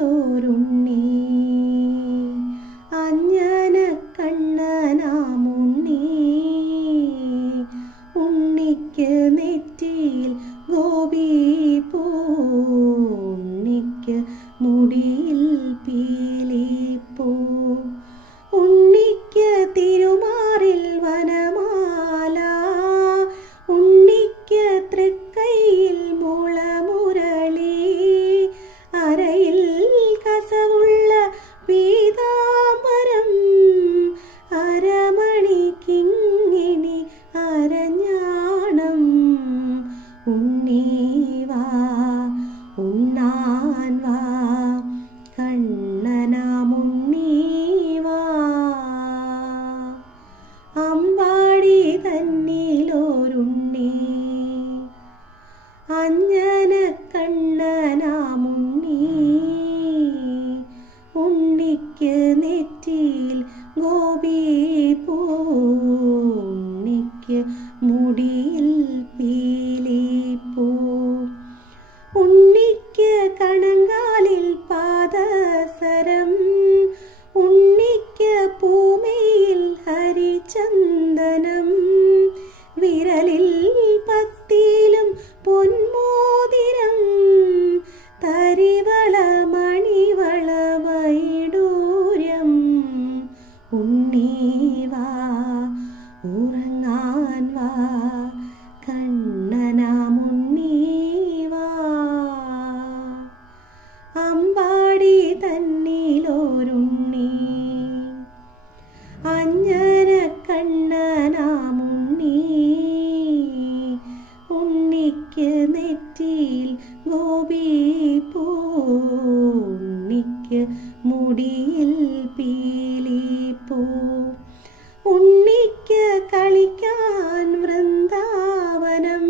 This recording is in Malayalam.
തന്നിലൊരുണ്ണി അഞ്ജന കണ്ണനാമുണ്ണി ഉണ്ണിക്ക് നെറ്റിയിൽ ഗോപിപ്പൂ ഉണ്ണിക്ക് മുടിയിൽ പീലിപ്പൂ ഉണ്ണിക്ക് തിരുമാറിൽ വനമാല ഉണ്ണിക്ക് തൃക്കൈയിൽ മുളമുരളി അരയിൽ കസവുള്ള പീതാംബരം അരമണി കിങ്ങിണി അരഞ്ഞാണം ഉണ്ണി വാ ഉണ്ണാൻ വാ കണ്ണനാമുണ്ണി വാ അമ്പാടി തന്നിലൊരുണ്ണി അഞ്ജന കണ്ണനാമുണ്ണി ഉണ്ണിക്ക് നെറ്റിയിൽ ഗോപിപ്പൂ ഉണ്ണിക്ക് മുടിയിൽ പീലിപ്പൂ ഉണ്ണിക്ക് കണങ്കാലിൽ പാദസരം ഉണ്ണിക്ക് പൂമയിൽ ഹരിചന്ദനം വിരലിൽ പത്തിലും പൊന്മോതിരം തരിവള മണിവള വൈഡൂര്യം ഉണ്ണി വാ ഉറങ്ങാൻ വാ കണ്ണനാമുണ്ണി വാ അമ്പാടി തന്നിലൊരുണ്ണി അഞ്ജന കണ്ണനാമുണ്ണി ഉണ്ണിക്ക് നെറ്റിയിൽ ഗോപിപ്പൂ ഉണ്ണിക്ക് മുടിയിൽ പീലിപ്പൂ ഉണ്ണിക്ക് കളിക്കാൻ വൃന്ദാവനം